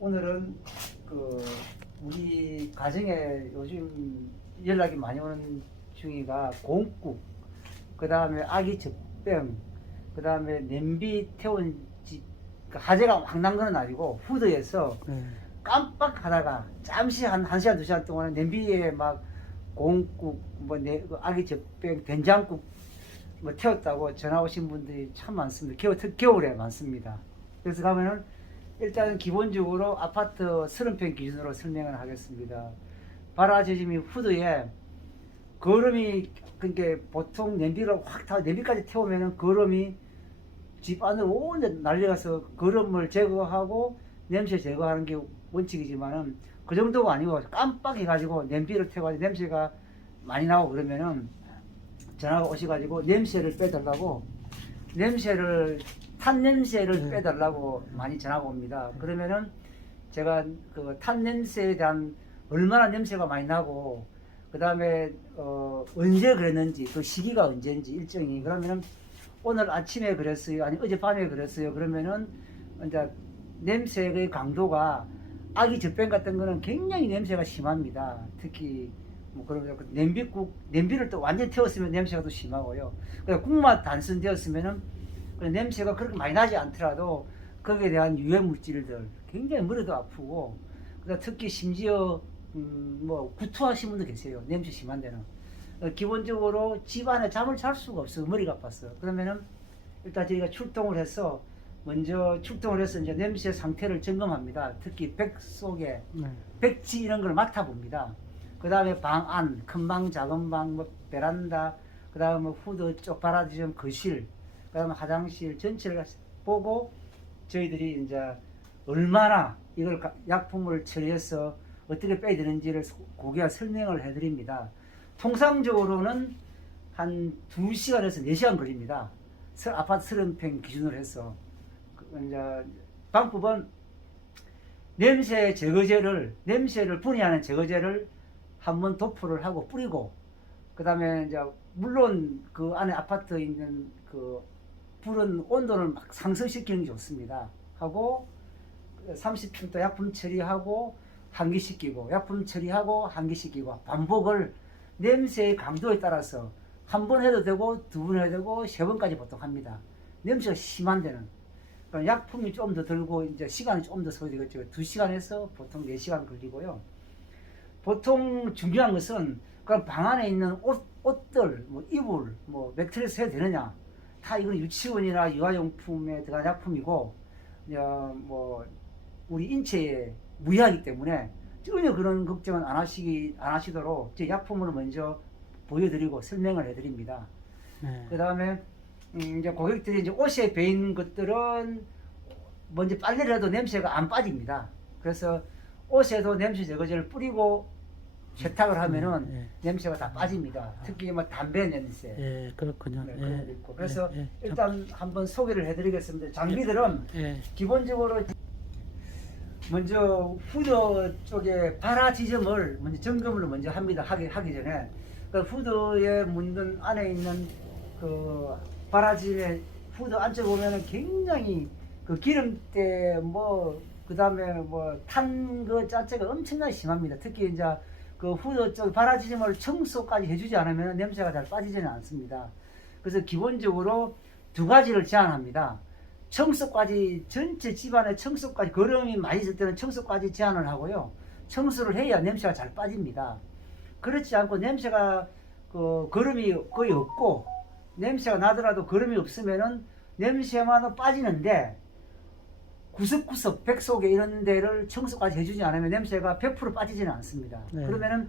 오늘은 그 우리 가정에 요즘 연락이 많이 오는 중이가 공국, 그 다음에 아기 젖병, 그 다음에 냄비 태운 집, 그 화재가 확 난 건 아니고 후드에서 깜빡하다가 잠시 한 1시간 2시간 동안 냄비에 막 공국, 그 아기 젖병, 된장국 뭐 태웠다고 전화 오신 분들이 참 많습니다. 겨울에 많습니다. 그래서 가면은 일단 기본적으로 아파트 30평 기준으로 설명을 하겠습니다. 발화지짐이 후드에 거름이, 그러니까 보통 냄비를 확 타, 냄비까지 태우면은 거름이 집 안으로 온 데 날려가서 거름을 제거하고 냄새 제거하는 게 원칙이지만은 그 정도가 아니고 깜빡해가지고 냄비를 태워가지고 냄새가 많이 나고 그러면은 전화가 오셔가지고 냄새를 빼달라고, 탄 냄새를 빼달라고 많이 전화가 옵니다. 그러면은 제가 그 탄 냄새에 대한 얼마나 냄새가 많이 나고, 그 다음에 언제 그랬는지, 그 시기가 언제인지 일정이, 그러면은 오늘 아침에 그랬어요, 아니 어젯밤에 그랬어요, 그러면은 이제 냄새의 강도가, 아기 젖병 같은 거는 굉장히 냄새가 심합니다. 특히 뭐 그런 냄비를 또 완전히 태웠으면 냄새가 더 심하고요. 그래서 국맛 단순되었으면은 냄새가 그렇게 많이 나지 않더라도 거기에 대한 유해 물질들 굉장히 머리도 아프고, 특히 심지어 뭐 구토하신 분도 계세요. 냄새 심한 데는. 기본적으로 집 안에 잠을 잘 수가 없어요. 머리가 아팠어요. 그러면은 일단 저희가 출동을 해서 이제 냄새 상태를 점검합니다. 특히 백 속에 백지 이런 걸 맡아봅니다. 그 다음에 방 안, 큰 방, 작은 방, 뭐 베란다, 그 다음에 후드 쪽 바라지점 거실, 그 다음에 화장실 전체를 보고 저희들이 이제 얼마나 이걸 약품을 처리해서 어떻게 빼야 되는지를 고객과 설명을 해드립니다. 통상적으로는 한 2시간에서 4시간 걸립니다. 아파트 30평 기준으로 해서. 이제 방법은 냄새를 분해하는 제거제를 한번 도포를 하고 뿌리고, 그 다음에 이제 물론 그 안에 아파트에 있는 그 불은 온도를 막 상승시키는 게 좋습니다. 하고 30분 또 약품 처리하고 환기시키고, 약품 처리하고 환기시키고 반복을 냄새의 강도에 따라서 한 번 해도 되고, 2번 해도 되고, 3번까지 보통 합니다. 냄새가 심한 데는. 그러니까 약품이 좀 더 들고 이제 시간이 좀 더 소요되겠죠. 2시간에서 보통 4시간 걸리고요. 보통 중요한 것은 그럼 방 안에 있는 옷들, 뭐 이불, 뭐 매트리스 해도 되느냐? 다 이건 유치원이나 유아용품에 들어간 약품이고, 뭐 우리 인체에 무해하기 때문에 전혀 그런 걱정은 안 하시도록 제 약품을 먼저 보여드리고 설명을 해드립니다. 그 다음에 이제 고객들이 이제 옷에 배인 것들은 먼저 빨래를 해도 냄새가 안 빠집니다. 그래서 옷에도 냄새 제거제를 뿌리고 세탁을 하면은 냄새가 다 빠집니다. 특히 뭐 담배 냄새. 그렇군요. 네, 그런 거 있고. 그래서 일단 한번 소개를 해드리겠습니다. 장비들은 기본적으로 먼저 후드 쪽에 발화 지점을 먼저 점검을 먼저 합니다. 하기 전에 그 후드에 묻는 안에 있는 그 발화 지점의 후드 안쪽 보면은 굉장히 그 기름때 그 다음에 뭐 탄 그 자체가 엄청나게 심합니다. 특히 이제 그 후드 쪽 발화 지점을 청소까지 해주지 않으면 냄새가 잘 빠지지는 않습니다. 그래서 기본적으로 2가지를 제한합니다. 청소까지, 전체 집안의 청소까지, 거름이 많이 있을 때는 청소까지 제한을 하고요. 청소를 해야 냄새가 잘 빠집니다. 그렇지 않고 냄새가 거름이 거의 없고, 냄새가 나더라도 거름이 없으면은 냄새만 빠지는데 구석구석 백 속에 이런 데를 청소까지 해주지 않으면 냄새가 100% 빠지지는 않습니다. 그러면은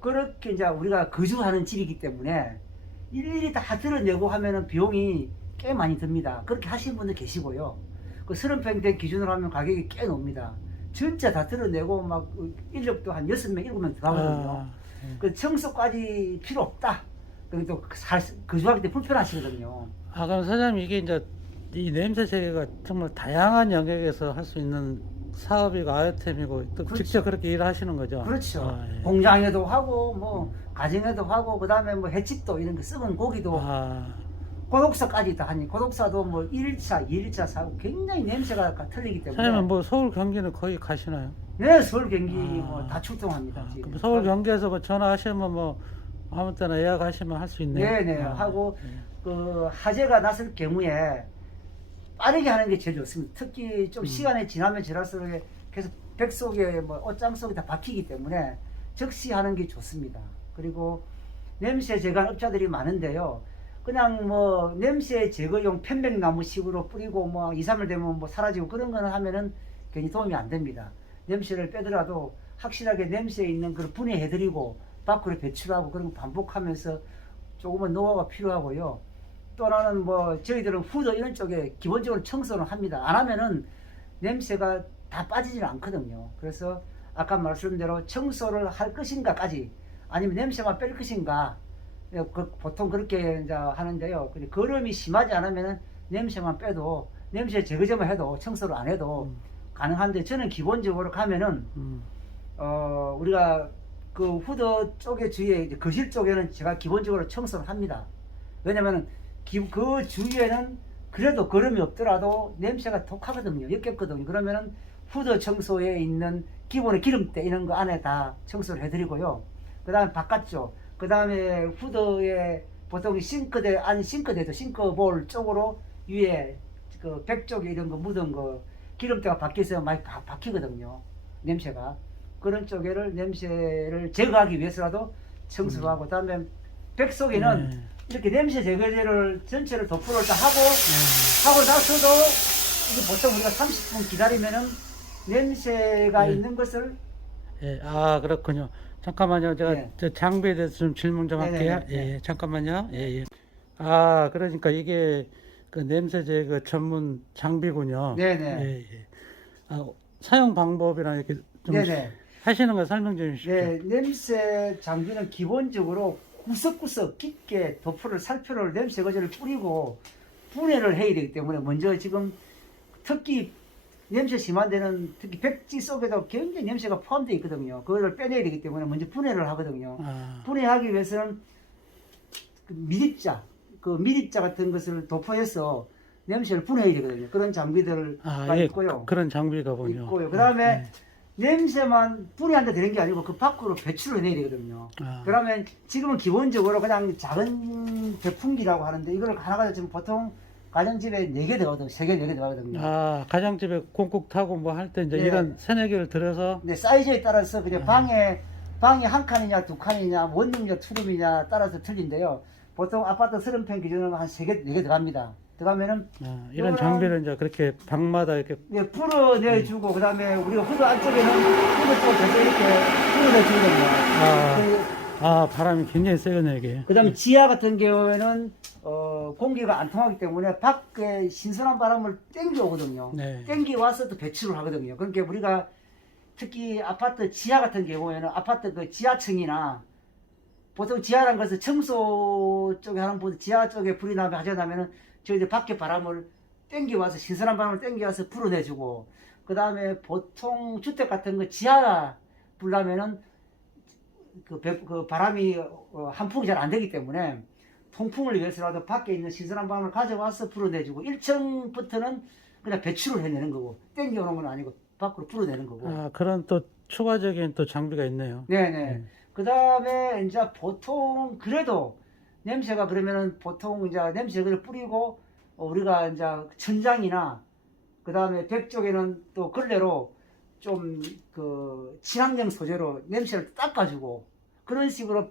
그렇게 이제 우리가 거주하는 집이기 때문에 일일이 다 드러내고 하면은 비용이 꽤 많이 듭니다. 그렇게 하시는 분들 계시고요. 그 30평 된 기준으로 하면 가격이 꽤 놉니다. 전체 다 드러내고 막 인력도 한 6명, 7명 들어가거든요. 그 청소까지 필요 없다. 또 거주하기 때문에 불편하시거든요. 그럼 사장님, 이게 이제 이 냄새 제거가 정말 다양한 영역에서 할 수 있는 사업이고 아이템이고, 또 그렇죠. 직접 그렇게 일을 하시는 거죠? 그렇죠. 공장에도 하고, 뭐 가정에도 하고, 그 다음에 뭐 횟집도 이런 거 썩은 고기도 고독사까지 다 하니 고독사도 뭐 1일차, 2일차 사고 굉장히 냄새가 틀리기 때문에. 사장님은 뭐 서울 경기는 거의 가시나요? 네, 서울 경기 아. 뭐 다 출동합니다. 아, 지금. 그럼 서울 경기에서 뭐 전화하시면 뭐 아무 때나 예약하시면 할 수 있네요. 네네 아, 하고 네. 그 화재가 났을 경우에 빠르게 하는 게 제일 좋습니다. 특히 좀 시간이 지나면 지날수록 계속 백 속에 뭐 옷장 속에 다 박히기 때문에 즉시 하는 게 좋습니다. 그리고 냄새 제거한 업자들이 많은데요. 그냥 뭐 냄새 제거용 편백나무식으로 뿌리고 뭐 2, 3일 되면 뭐 사라지고 그런 거는 하면은 괜히 도움이 안 됩니다. 냄새를 빼더라도 확실하게 냄새에 있는 걸 분해해드리고 밖으로 배출하고 그런 거 반복하면서 조금은 노하우가 필요하고요. 또 하나는 뭐 저희들은 후드 이런 쪽에 기본적으로 청소를 합니다. 안 하면은 냄새가 다 빠지질 않거든요. 그래서 아까 말씀드린 대로 청소를 할 것인가까지 아니면 냄새만 뺄 것인가 보통 그렇게 이제 하는데요. 근데 거름이 심하지 않으면은 냄새만 빼도 냄새 제거제만 해도 청소를 안 해도 가능한데 저는 기본적으로 가면은 우리가 그 후드 쪽에 주위에 이제 거실 쪽에는 제가 기본적으로 청소를 합니다. 왜냐면은 그 주위에는 그래도 거름이 없더라도 냄새가 독하거든요. 역겹거든요. 그러면은 후드 청소에 있는 기본의 기름때 이런 거 안에 다 청소를 해드리고요. 그 다음에 바깥쪽, 그 다음에 후드에 보통 싱크대, 아니 싱크대도 싱크볼 쪽으로 위에 그 백 쪽에 이런 거 묻은 거 기름때가 박혀서 많이 박히거든요. 냄새가. 그런 쪽에를 냄새를 제거하기 위해서라도 청소를 하고, 그 다음에 백 속에는 네. 이렇게 냄새 제거제를 전체를 도포를 다 하고 나서도 이게 보통 우리가 30분 기다리면은 냄새가 네. 있는 것을 예, 아 그렇군요. 잠깐만요. 제가 네. 저 장비에 대해서 좀 질문 좀 할게요. 네네네. 예, 잠깐만요. 예, 예. 아 그러니까 이게 그 냄새 제거 전문 장비군요. 네네. 예, 예. 아, 사용 방법이랑 이렇게 좀 네네. 하시는 거 설명 좀 주십시오. 네, 냄새 장비는 기본적으로 구석구석 깊게 도포를 살펴를 냄새 거제를 뿌리고 분해를 해야 되기 때문에 먼저 지금 특히 냄새 심한 데는 특히 백지 속에도 굉장히 냄새가 포함되어 있거든요. 그거를 빼내야 되기 때문에 먼저 분해를 하거든요. 아, 분해하기 위해서는 그 미립자 같은 것을 도포해서 냄새를 분해해야 되거든요. 그런 장비들가 예, 있고요. 그런 장비가군요. 있고요. 그 다음에 네. 냄새만 분해한다 되는 게 아니고 그 밖으로 배출을 해내야 되거든요. 아. 그러면 지금은 기본적으로 그냥 작은 배풍기라고 하는데 이걸 하나가 지금 보통 가정집에 4개 들어가거든요. 3개, 4개 들어가거든요. 아, 가정집에 꽁국 타고 뭐 할 때 이제 네. 이런 세네 개를 들어서 근데 사이즈에 따라서 그냥 아. 방이 한 칸이냐 두 칸이냐 원룸이냐 투룸이냐 따라서 틀린데요. 보통 아파트 30평 기준으로 한 3개, 4개 들어갑니다. 들어가면 이런 요거는- 장비를 이제 그렇게 방마다 이렇게 네, 풀어내주고 그다음에 우리가 후드 안쪽에는 후드 쪽을 계속 이렇게 풀어내주거든요. 바람이 굉장히 세거든요, 이게. 그다음에 지하 같은 경우에는 공기가 안 통하기 때문에 밖에 신선한 바람을 땡겨 오거든요. 네. 땡기 와서 또 배출을 하거든요. 그러니까 우리가 특히 아파트 지하 같은 경우에는 아파트 그 지하층이나 보통 지하라는 것은 청소 쪽에 하는 분들 지하 쪽에 불이 나면 하자면은 저희들 밖에 바람을 땡겨 와서 신선한 바람을 땡겨 와서 불어내주고 그 다음에 보통 주택 같은 거 지하 불나면은 그 바람이 한풍이 잘 안 되기 때문에 통풍을 위해서라도 밖에 있는 신선한 바람을 가져와서 불어내주고 1층부터는 그냥 배출을 해내는 거고 땡겨오는 건 아니고 밖으로 불어내는 거고. 그런 또 추가적인 또 장비가 있네요. 네네. 그 다음에 이제 보통 그래도 냄새가 그러면은 보통 이제 냄새를 뿌리고 우리가 이제 천장이나 그 다음에 벽 쪽에는 또 걸레로 좀 그 친환경 소재로 냄새를 닦아주고 그런 식으로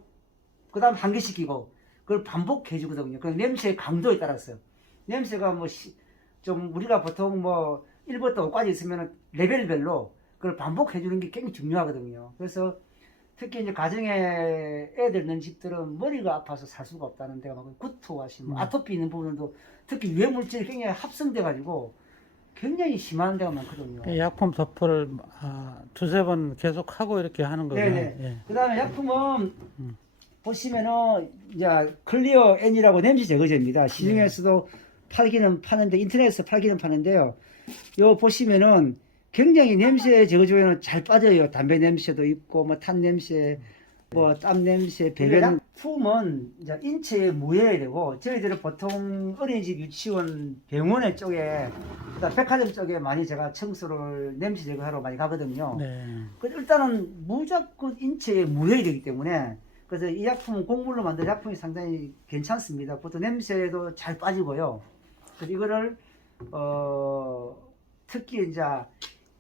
그 다음 환기시키고 그걸 반복해 주거든요. 그 냄새의 강도에 따라서 냄새가 뭐 좀 우리가 보통 뭐 1부터 5까지 있으면 레벨별로 그걸 반복해 주는 게 굉장히 중요하거든요. 그래서 특히 이제 가정에 애들 있는 집들은 머리가 아파서 살 수가 없다는 데가 막 구토하시고 아토피 있는 부분도 특히 유해 물질이 굉장히 합성돼 가지고 굉장히 심한 데가 많거든요. 약품 도포를 두세 번 계속 하고 이렇게 하는 거예요. 네네. 예. 그다음에 약품은 보시면은 이제 클리어 N이라고 냄새 제거제입니다. 시중에서도 팔기는 파는데 인터넷에서 팔기는 파는데요. 요 보시면은 굉장히 냄새 제거제에는 잘 빠져요. 담배 냄새도 있고 뭐 탄 냄새, 뭐 땀 냄새, 배변 약품은 이제 인체에 무해야 되고 저희들은 보통 어린이집, 유치원, 병원에 쪽에 그다음 백화점 쪽에 많이 제가 청소를 냄새 제거하러 많이 가거든요. 네. 그래서 일단은 무조건 인체에 무해야 되기 때문에 그래서 이 약품은 곡물로 만든 약품이 상당히 괜찮습니다. 보통 냄새도 잘 빠지고요. 그래서 이거를 특히 이제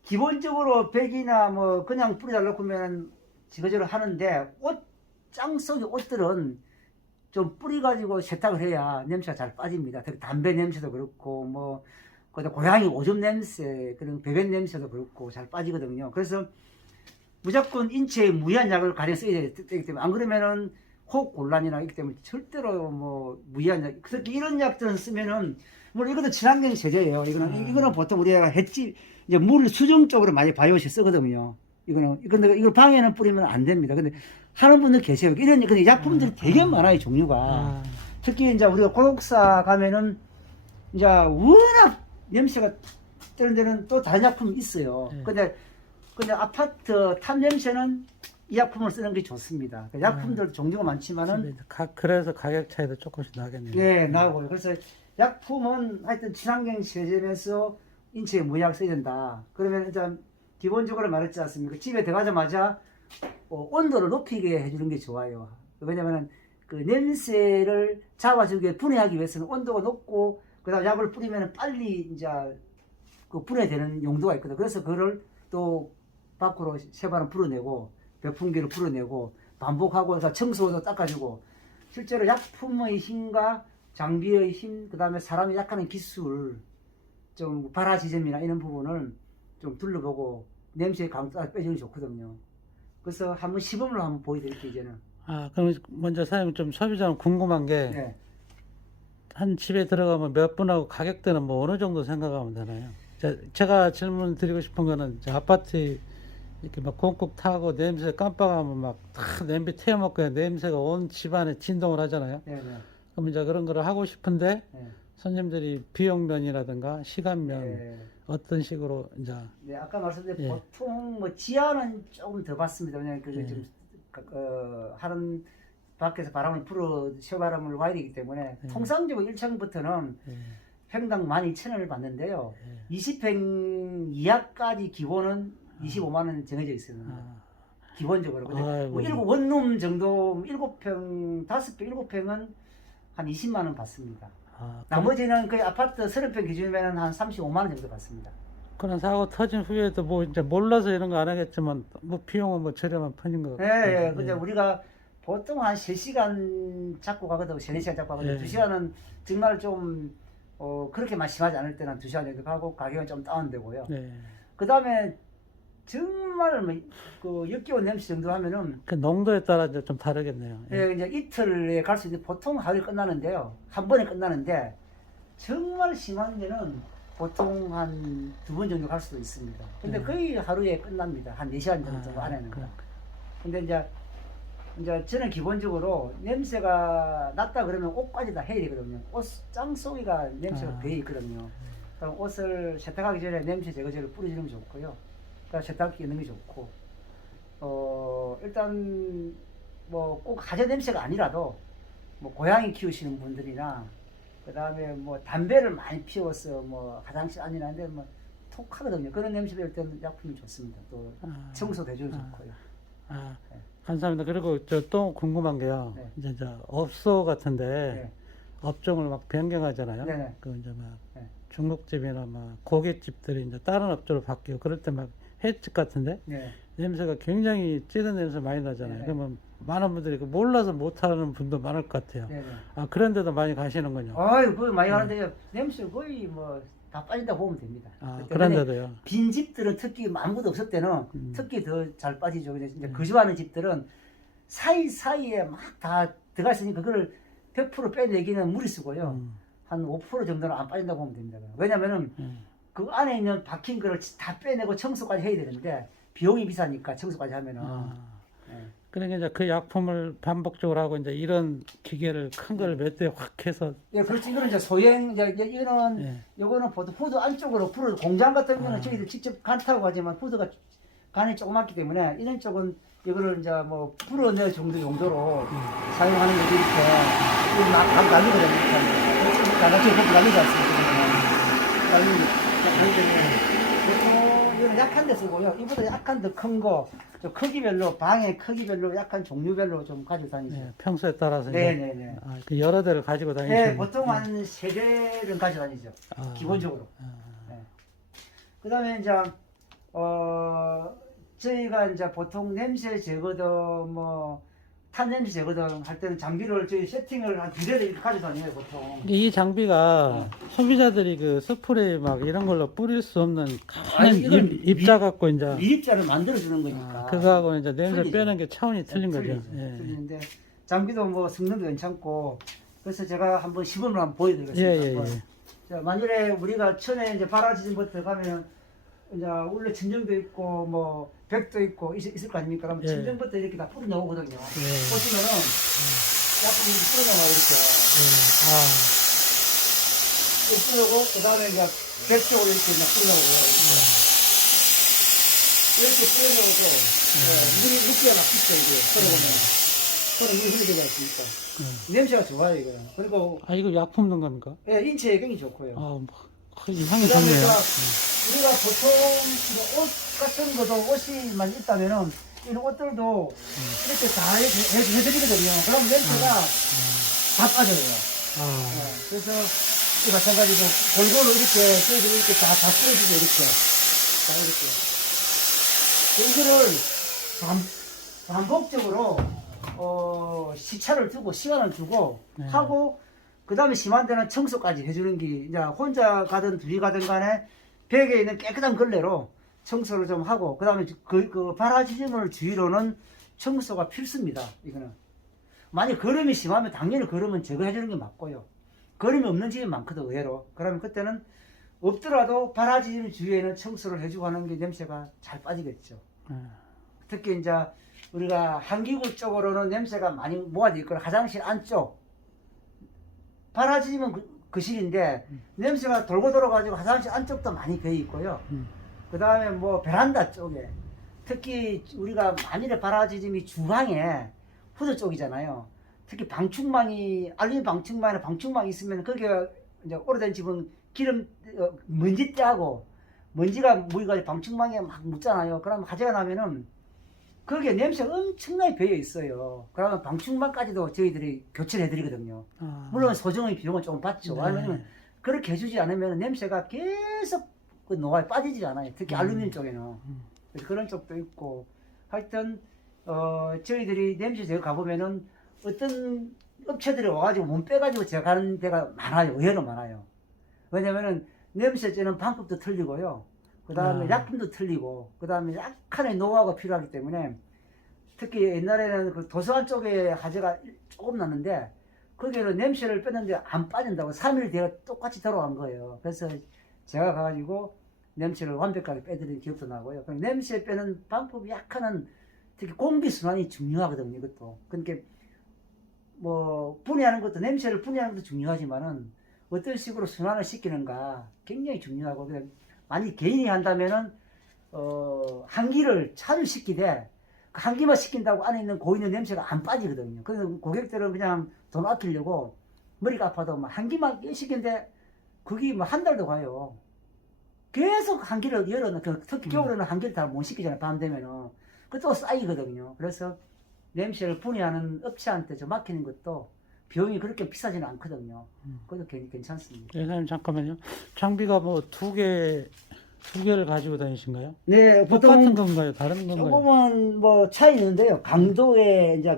기본적으로 백이나 뭐 그냥 뿌리달 놓으면 지그재로 하는데 옷장 속의 옷들은 좀 뿌려가지고 세탁을 해야 냄새가 잘 빠집니다. 특히 담배 냄새도 그렇고 뭐 그다음 고양이 오줌 냄새 그런 배변 냄새도 그렇고 잘 빠지거든요. 그래서 무조건 인체에 무해한 약을 가령 써야 되기 때문에 안 그러면은 호흡 곤란이나 있기 때문에 절대로 뭐 무해한 약 특히 이런 약들은 쓰면은 물론 이것도 친환경 세제예요. 이거는 보통 우리가 햇집 이제 물 수정 쪽으로 많이 바이오시 쓰거든요. 이걸 방에는 뿌리면 안 됩니다. 근데 하는 분들 계세요. 근데 약품들이 되게 많아요, 종류가. 특히 이제 우리가 고독사 가면은 이제 워낙 냄새가 뜨는 데는 또 다른 약품이 있어요. 근데 아파트 탑 냄새는 이 약품을 쓰는 게 좋습니다. 약품들 종류가 많지만은 그래서 가격 차이도 조금씩 나겠네요. 네, 나고요. 그래서 약품은 하여튼 친환경 세제면서 인체에 무해약 써야 된다. 그러면 일단 기본적으로 말했지 않습니까? 집에 들어가자마자 온도를 높이게 해주는 게 좋아요. 왜냐면은 그 냄새를 잡아주게 분해하기 위해서는 온도가 높고 그다음 약을 뿌리면 빨리 이제 그 분해되는 용도가 있거든. 그래서 그거를 또 밖으로 세바람 불어내고 배풍기로 불어내고 반복하고 해서 청소도 닦아주고 실제로 약품의 힘과 장비의 힘, 그 다음에 사람이 약하는 기술, 좀 발화 지점이나 이런 부분을 좀 둘러보고 냄새 강도 빼주는 게 좋거든요. 그래서 한번 시범으로 한번 보여드릴게요, 이제는. 그럼 먼저 사장님 좀 소비자는 궁금한 게, 네. 한 집에 들어가면 몇 분하고 가격대는 뭐 어느 정도 생각하면 되나요? 제가 질문 드리고 싶은 거는 아파트 이렇게 막 꽁꽁 타고 냄새 깜빡하면 막 다 냄비 태워먹고 냄새가 온 집안에 진동을 하잖아요. 네, 네. 그럼 이제 그런 거를 하고 싶은데 네. 손님들이 비용면이라든가 시간면 네. 어떤 식으로 이제 네, 아까 말씀드린 예. 보통 뭐 지하는 조금 더 받습니다. 왜냐면 그게 예. 좀 하는 밖에서 바람을 불어 시바람을 와야 되기 때문에 예. 통상적으로 1층부터는 예. 평당 12,000원을 받는데요. 예. 20평 이하까지 기본은 25만 원 정해져 있어요. 기본적으로. 근데 아이고. 뭐 원룸 정도 7평, 5평, 7평은 한 20만 원 받습니다. 나머지는 거의 아파트 30평 기준이면 한 35만 원 정도 받습니다. 그런 사고 터진 후에도 뭐 이제 몰라서 이런 거 안 하겠지만 뭐 비용은 뭐 저렴한 편인 것 같아요. 예, 예. 근데 우리가 보통 한 3시간 잡고 가거든요. 3, 4시간 잡고 가거든요. 예. 2시간은 정말 좀 그렇게만 심하지 않을 때는 2시간 정도 가고 가격은 좀 다운되고요. 네. 그 다음에 정말 그 역겨운 냄새 정도 하면은 그 농도에 따라 이제 좀 다르겠네요. 예, 이제 이틀에 갈 수 있는데 보통 하루에 끝나는데요. 한 번에 끝나는데 정말 심한 데는 보통 한 2번 정도 갈 수도 있습니다. 근데 거의 하루에 끝납니다. 한 4시간 정도 안에는. 근데 이제 저는 기본적으로 냄새가 났다 그러면 옷까지 다 해야 되거든요. 옷장 속에가 냄새가 배어 있거든요. 그럼 옷을 세탁하기 전에 냄새 제거제를 뿌려주는 게 좋고요. 그러니까 세탁기 넣는 게 좋고, 일단 뭐 꼭 가재 냄새가 아니라도 뭐 고양이 키우시는 분들이나 그 다음에 뭐 담배를 많이 피워서 뭐 화장실 안이나 한데 뭐 톡하거든요. 그런 냄새 될 때는 약품이 좋습니다. 또 청소 대주는 좋고요. 네. 감사합니다. 그리고 저 또 궁금한 게요. 네. 이제 업소 같은데 네. 업종을 막 변경하잖아요. 네네. 그 이제 막 네. 중국집이나 막 고깃집들이 이제 다른 업종으로 바뀌고 그럴 때 막 횟집 같은데 네. 냄새가 굉장히 찌든 냄새 많이 나잖아요. 네. 그러면 많은 분들이 몰라서 못하는 분도 많을 것 같아요. 네네. 그런데도 많이 가시는군요. 아유, 거의 많이 가는데 냄새 거의 뭐 다 빠진다고 보면 됩니다. 그런데도요. 빈 집들은 특히 아무것도 없을 때는 특히 더 잘 빠지죠. 근데 이제 거주하는 집들은 사이사이에 막 다 들어가 있으니까 그거를 100% 빼내기는 무리수고요. 한 5% 정도는 안 빠진다고 보면 됩니다. 왜냐면은 그 안에 있는 박힌 거를 다 빼내고 청소까지 해야 되는데 비용이 비싸니까 청소까지 하면은. 네. 그러니까 이제 그 약품을 반복적으로 하고 이제 이런 기계를 큰 걸 몇 대 확 해서. 예, 그렇지. 이거는 이제 소형, 이거는, 요거는 보통 후드 안쪽으로 공장 같은 경우는 저희들 직접 간타고 하지만 후드가 간이 조그맣기 때문에 이런 쪽은 이거를 이제 뭐 불어넣을 정도 용도로 사용하는 거지 이렇게 막 날리거든요. 나같이 이렇게 날리지 않습니까? 날리기 때문에 보통 이거는 약한 데 쓰고요. 이보다 약한 더 큰 거, 크기별로 방의 크기별로 약한 종류별로 좀 가지고 다니죠. 네, 평소에 따라서 이제 네네네. 그 여러 대를 가지고 다니시는. 네, 보통 한 3대는 가지고 다니죠. 아, 기본적으로. 아, 네. 그다음에 이제 저희가 이제 보통 냄새 제거든 뭐 탄냄새 제거든 할 때는 장비를 저희 세팅을 한 2대를 이렇게 가지고 다녀요 보통. 이 장비가 소비자들이 그 스프레이 막 이런 걸로 뿌릴 수 없는 큰 아니, 이건 입자 갖고 이제 미립자를 만들어 주는 거니까. 그거하고 이제 냄새 틀리죠. 빼는 게 차원이 틀린 거죠. 틀리죠. 예. 틀리는데 장비도 뭐 성능도 괜찮고 그래서 제가 한번 시범을 한번 보여드리겠습니다. 예, 예, 한번. 예. 자, 만일에 우리가 천에 이제 바라지진부터 가면 이제 원래 진정도 있고 뭐 백도 있고 있을 거 아닙니까? 그럼 예. 진정부터 이렇게 다 뿌려 나오거든요. 예. 보시면은 약간 이렇게 뿌려 나와 이렇게 아, 뿌려고 그 다음에 이제 백 쪽으로 이렇게 막 뿌려 나오고요. 이렇게 뿌려 나오고 물이 느끼가 막 있어 이게 뿌려보면 손에 물이 흘리지 않습니까? 냄새가 좋아요 이거. 그리고 아 이거 약품 넣은 겁니까? 예, 인체에 굉장히 좋고요. 아, 뭐, 이 향이 그다음에 좋네요. 우리가 보통 옷 같은 것도 옷이만 있다면은 이런 옷들도 이렇게 다 해드리거든요. 그럼 냄새가 다 빠져요. 아, 예, 그래서 이 마찬가지로 골고루 이렇게 저희들이 이렇게 다 뿌려주죠 이렇게. 다 이렇게. 이거를 반복적으로 시차를 두고 시간을 두고 네. 하고 그 다음에 심한 데는 청소까지 해주는 게 이제 혼자 가든 둘이 가든 간에 벽에 있는 깨끗한 걸레로 청소를 좀 하고 그 다음에 그 바라지즘을 주위로는 청소가 필수입니다. 이거는 만약 거름이 심하면 당연히 거름은 제거해주는 게 맞고요. 거름이 없는 집이 많거든 의외로. 그러면 그때는 없더라도 바라지즘 주위에는 청소를 해주고 하는 게 냄새가 잘 빠지겠죠. 특히 이제 우리가 한기구 쪽으로는 냄새가 많이 모아져 있고 화장실 안쪽 바라지즘은 거실인데 냄새가 돌고 돌아가지고 화장실 안쪽도 많이 배어 있고요. 그 다음에 뭐 베란다 쪽에 특히 우리가 만일에 바라지즘이 주방에 후드 쪽이잖아요. 특히 방충망이 알루미늄 방충망이나 방충망이 있으면 거기에 이제 오래된 집은 기름 먼지 떼하고 먼지가 모이가지고 방충망에 막 묻잖아요. 그러면 화재가 나면은 거기에 냄새가 엄청나게 배어 있어요. 그러면 방충망까지도 저희들이 교체를 해드리거든요. 아, 물론 소정의 비용은 조금 받죠. 네. 왜냐면 그렇게 해주지 않으면 냄새가 계속 그 노화에 빠지지 않아요. 특히 알루미늄 쪽에는. 그래서 그런 쪽도 있고 하여튼 저희들이 냄새 제가 가보면은 어떤 업체들이 와가지고 몸 빼가지고 제가 가는 데가 많아요. 의외로 많아요. 왜냐면은 냄새 쬐는 방법도 틀리고요. 그 다음에 약품도 틀리고, 그 다음에 약간의 노하우가 필요하기 때문에, 특히 옛날에는 그 도서관 쪽에 화재가 조금 났는데, 거기에는 냄새를 뺐는데 안 빠진다고 3일 뒤에 똑같이 들어간 거예요. 그래서 제가 가가지고 냄새를 완벽하게 빼드린 기억도 나고요. 냄새 빼는 방법이 약간은 특히 공기순환이 중요하거든요, 이것도. 그러니까 뭐, 분해하는 것도, 냄새를 분해하는 것도 중요하지만은, 어떤 식으로 순환을 시키는가 굉장히 중요하고, 만약 개인이 한다면은 한기를 차를 시키되 그 한기만 시킨다고 안에 있는 고있는 냄새가 안 빠지거든요. 그래서 고객들은 그냥 돈 아끼려고 머리가 아파도 막 한기만 시키는데 그게 뭐 한 달도 가요. 계속 한기를 열어놓고 특히 겨울에는 한기를 다 못 시키잖아요. 밤 되면은 그것도 쌓이거든요. 그래서 냄새를 분해하는 업체한테 좀 맡기는 것도 비용이 그렇게 비싸지는 않거든요. 그것도 괜찮습니다. 선생님 잠깐만요. 장비가 뭐 두 개를 가지고 다니신가요? 네, 똑같은 건가요? 다른 건가요? 조금은 뭐 차이 있는데요. 강도의 이제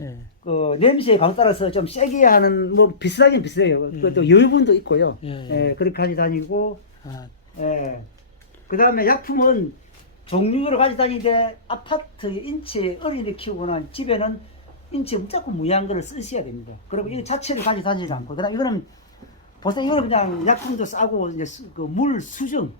예. 그 냄새의 강 따라서 좀 세게 하는 뭐 비슷하긴 비슷해요. 또 여유분도 있고요. 예, 그렇게 가지고 다니고, 아, 예. 그 다음에 약품은 종류를 가지고 다니는데 아파트 인체 어린이 키우거나 집에는 인체 무조건 무해한 거를 쓰셔야 됩니다. 그리고 이 자체를 가지고 다니지 않고, 그다음 이거는 보통 이거는 그냥 약품도 싸고 이제 그 물 수증,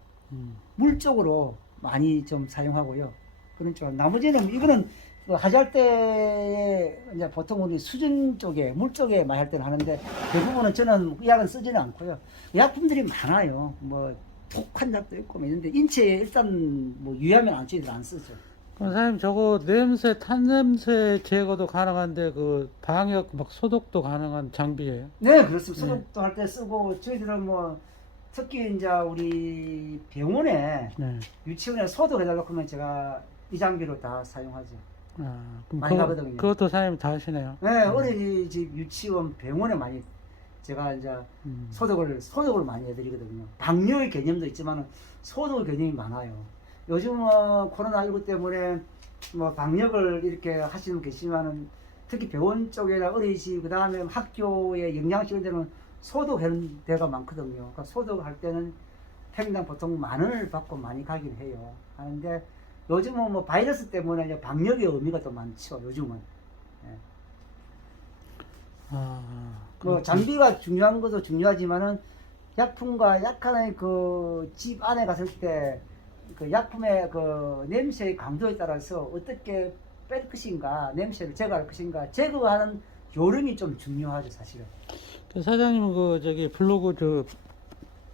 물 쪽으로 많이 좀 사용하고요. 그렇죠. 나머지는 이거는 그 하잘 때 이제 보통 우리 수증 쪽에 물 쪽에 많이 할 때는 하는데 대부분은 저는 이 약은 쓰지는 않고요. 약품들이 많아요. 뭐 톡한 잡도 있고 뭐 있는데 인체에 일단 뭐 유의하면 안 저희들 안 쓰죠. 그럼 사장님 저거 냄새 탄 냄새 제거도 가능한데 그 방역 막 소독도 가능한 장비예요? 네, 그렇습니다. 소독도 할 때 쓰고 저희들은 뭐 특히 이제 우리 병원에 네. 유치원에 소독해달라고 하면 제가 이 장비로 다 사용하죠. 그럼 많이 가거든요. 그것도 사장님 다 하시네요. 네, 어린이집 유치원 병원에 많이 제가 이제 소독을 많이 해드리거든요. 방역의 개념도 있지만 소독의 개념이 많아요. 요즘은 코로나19 때문에 뭐 방역을 이렇게 하시는 분 계시지만은 특히 병원 쪽이나 어린이집 그다음에 학교에 영양실 이런 데는 소독하는 데가 많거든요. 그러니까 소독할 때는 평당 보통 10,000원을 받고 많이 가긴 해요. 하는데 요즘은 뭐 바이러스 때문에 이제 방역의 의미가 더 많죠. 요즘은. 예. 뭐 그렇군요. 장비가 중요한 것도 중요하지만은 약품과 약간의 그 집 안에 갔을 때 그 약품의 그 냄새의 강도에 따라서 어떻게 뺄 것인가 냄새를 제거할 것인가 제거하는 요령이 좀 중요하죠 사실은. 그 사장님은 그 저기 블로그 저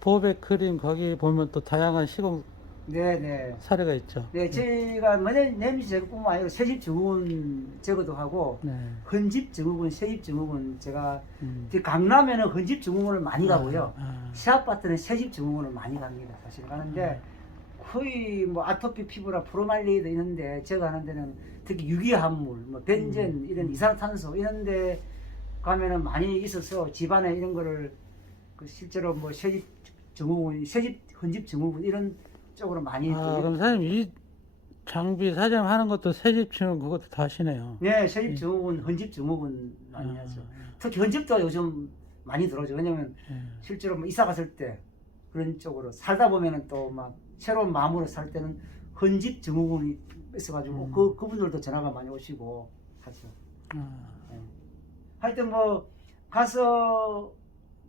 보호백 크림 거기 보면 또 다양한 시공 네네. 사례가 있죠. 네, 제가 뭐 냄새 제거뿐만 아니라 새집 증후군 제거도 하고 네. 헌집 증후군, 새집 증후군 제가 음. 강남에는 헌집 증후군을 많이 가고요. 아. 시아파트는 새집 증후군을 많이 갑니다. 사실 가는데 거의 뭐 아토피 피부나 프로말리드 있는데 제가 하는 데는 특히 유기합물, 뭐 벤젠 이런 이산화탄소 이런 데 가면은 많이 있어서 집안에 이런 거를 그 실제로 뭐 새집 증후군, 새집 헌집 증후군 이런 쪽으로 많이 그럼 사장님 이 장비 사장님 하는 것도 새집 치는 그것도 다 하시네요. 네, 새집 증후군, 헌집 증후군 많이 하죠. 특히 헌집도 요즘 많이 들어오죠. 왜냐면 실제로 뭐 이사 갔을 때 그런 쪽으로 살다 보면은 또 막 새로운 마음으로 살 때는 헌집 증후군이 있어가지고 그분들도 전화가 많이 오시고 하죠. 네. 하여튼 뭐 가서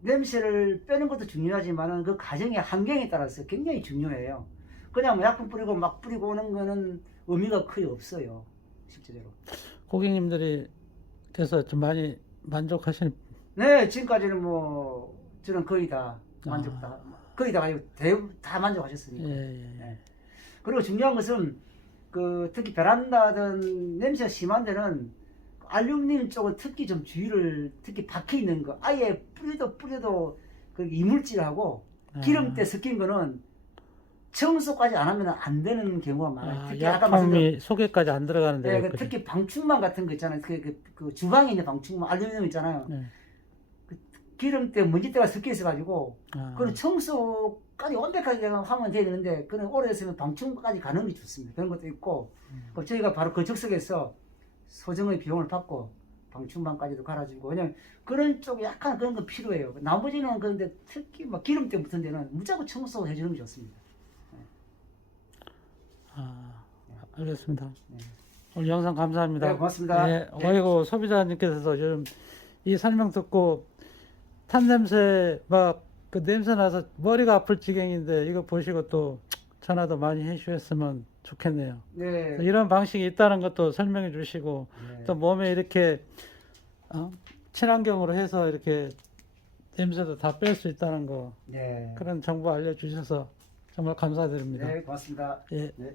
냄새를 빼는 것도 중요하지만은 그 과정의 환경에 따라서 굉장히 중요해요. 그냥 뭐 약품 뿌리고 막 뿌리고 오는 거는 의미가 거의 없어요. 실제로. 고객님들이 그래서 좀 많이 만족하시는. 네, 지금까지는 뭐 저는 거의 다 만족 다 거의 다 가지고 다 만족하셨으니까. 네. 그리고 중요한 것은 그 특히 베란다든 냄새가 심한 데는 알루미늄 쪽은 특히 좀 주의를 특히 박혀 있는 거 아예 뿌려도 그 이물질하고 기름때 섞인 거는 청소까지 안 하면 안 되는 경우가 많아요. 특히 아까 약품이 속에까지 안 들어가는데. 네, 특히 방충망 같은 거 있잖아요. 그 주방에 있는 방충망 알루미늄 있잖아요. 네. 그 기름때 먼지때가 섞여 있어가지고 그런 청소까지 완벽하게 하면 되는데 그런 오래됐으면 방충까지 가는 게 좋습니다. 그런 것도 있고 그럼 저희가 바로 그 즉석에서 소정의 비용을 받고 방충망까지도 갈아주고 왜냐면 그런 쪽에 약간 그런 건 필요해요. 나머지는 그런데 특히 막 기름때 붙은 데는 무조건 청소해 주는 게 좋습니다. 알겠습니다. 네. 오늘 영상 감사합니다. 네, 고맙습니다. 네, 어이구 소비자님께서 요즘 이 설명 듣고 탄 냄새 막 그 냄새 나서 머리가 아플 지경인데 이거 보시고 또 전화도 많이 해주셨으면 좋겠네요. 네. 이런 방식이 있다는 것도 설명해 주시고 네. 또 몸에 이렇게 친환경으로 해서 이렇게 냄새도 다 뺄 수 있다는 거 네. 그런 정보 알려주셔서 정말 감사드립니다. 네, 고맙습니다. 예. 네.